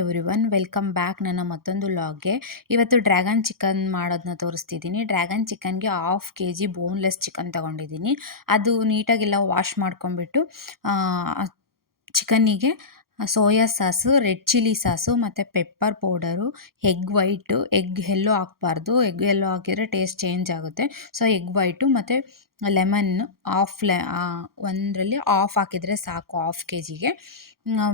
Everyone, welcome back ನನ್ನ ಮತ್ತೊಂದು ವ್ಲಾಗ್ಗೆ. ಇವತ್ತು ಡ್ರ್ಯಾಗನ್ ಚಿಕನ್ ಮಾಡೋದನ್ನ ತೋರಿಸ್ತಿದ್ದೀನಿ. ಡ್ರ್ಯಾಗನ್ ಚಿಕನ್ಗೆ 1/2 kg ಬೋನ್ಲೆಸ್ ಚಿಕನ್ ತೊಗೊಂಡಿದ್ದೀನಿ. ಅದು ನೀಟಾಗೆಲ್ಲ ವಾಶ್ ಮಾಡ್ಕೊಂಬಿಟ್ಟು ಚಿಕನ್ನಿಗೆ soya sauce, red chilli sauce ಮತ್ತು pepper powder, egg white, egg yellow ಹಾಕ್ಬಾರ್ದು. ಎಗ್ ಎಲ್ಲೋ ಹಾಕಿದರೆ ಟೇಸ್ಟ್ ಚೇಂಜ್ ಆಗುತ್ತೆ. ಸೊ ಎಗ್ ವೈಟು ಮತ್ತು ಲೆಮನ್ ಒಂದರಲ್ಲಿ ಆಫ್ ಹಾಕಿದರೆ ಸಾಕು 1/2 kgಗೆ.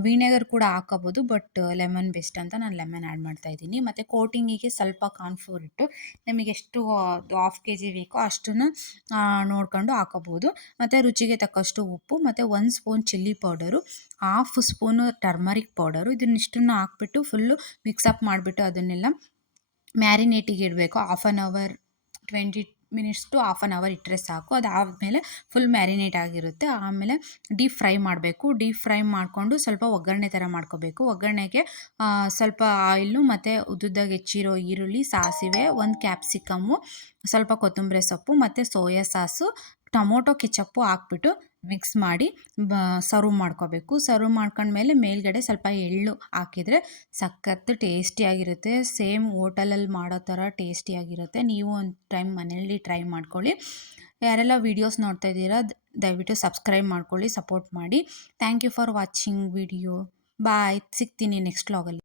ವಿನೆಗರ್ ಕೂಡ ಹಾಕೋಬೋದು, ಬಟ್ ಲೆಮನ್ ಬೆಸ್ಟ್ ಅಂತ ನಾನು ಲೆಮನ್ ಆ್ಯಡ್ ಮಾಡ್ತಾಯಿದ್ದೀನಿ. ಮತ್ತು ಕೋಟಿಂಗಿಗೆ ಸ್ವಲ್ಪ ಕಾರ್ನ್ಫ್ಲೋರ್ ಇಟ್ಟು ನಮಗೆ ಎಷ್ಟು 1/2 kg ಬೇಕೋ ಅಷ್ಟನ್ನು ನೋಡ್ಕೊಂಡು ಹಾಕೋಬೋದು. ಮತ್ತು ರುಚಿಗೆ ತಕ್ಕಷ್ಟು ಉಪ್ಪು ಮತ್ತು 1 spoon chilli powder, 1/2 spoon turmeric powder, ಇದನ್ನಿಷ್ಟನ್ನು ಹಾಕ್ಬಿಟ್ಟು ಫುಲ್ಲು ಮಿಕ್ಸಪ್ ಮಾಡಿಬಿಟ್ಟು ಅದನ್ನೆಲ್ಲ ಮ್ಯಾರಿನೇಟಿಗೆ ಇಡಬೇಕು. 1/2 hour 20 minutes to 1/2 hour ಇಟ್ಟರೆ ಸಾಕು. ಅದಾದಮೇಲೆ ಫುಲ್ ಮ್ಯಾರಿನೇಟ್ ಆಗಿರುತ್ತೆ. ಆಮೇಲೆ ಡೀಪ್ ಫ್ರೈ ಮಾಡಬೇಕು. ಡೀಪ್ ಫ್ರೈ ಮಾಡಿಕೊಂಡು ಸ್ವಲ್ಪ ಒಗ್ಗರಣೆ ಥರ ಮಾಡ್ಕೋಬೇಕು. ಒಗ್ಗರಣೆಗೆ ಸ್ವಲ್ಪ ಆಯಿಲು ಮತ್ತು ಉದ್ದುದ್ದಾಗಿ ಹೆಚ್ಚಿರೋ ಈರುಳ್ಳಿ, ಸಾಸಿವೆ, 1 ಕ್ಯಾಪ್ಸಿಕಮ್ಮು, ಸ್ವಲ್ಪ ಕೊತ್ತಂಬರಿ ಸೊಪ್ಪು ಮತ್ತು ಸೋಯಾ ಸಾಸು, ಟೊಮೊಟೊ ಕೆಚಪ್ಪು ಹಾಕ್ಬಿಟ್ಟು ಮಿಕ್ಸ್ ಮಾಡಿ ಸರ್ವ್ ಮಾಡ್ಕೋಬೇಕು. ಸರ್ವ್ ಮಾಡ್ಕೊಂಡ್ಮೇಲೆ ಮೇಲ್ಗಡೆ ಸ್ವಲ್ಪ ಎಳ್ಳು ಹಾಕಿದರೆ ಸಖತ್ತು ಟೇಸ್ಟಿಯಾಗಿರುತ್ತೆ. ಸೇಮ್ ಹೋಟೆಲಲ್ಲಿ ಮಾಡೋ ಥರ ಟೇಸ್ಟಿಯಾಗಿರುತ್ತೆ. ನೀವು ಒಂದು ಟೈಮ್ ಮನೆಯಲ್ಲಿ ಟ್ರೈ ಮಾಡ್ಕೊಳ್ಳಿ. ಯಾರೆಲ್ಲ ವೀಡಿಯೋಸ್ ನೋಡ್ತಾ ಇದ್ದೀರಾ ದಯವಿಟ್ಟು ಸಬ್ಸ್ಕ್ರೈಬ್ ಮಾಡ್ಕೊಳ್ಳಿ, ಸಪೋರ್ಟ್ ಮಾಡಿ. Thank you for watching video. Bye, ಸಿಗ್ತೀನಿ ನೆಕ್ಸ್ಟ್ ವ್ಲಾಗಲ್ಲಿ.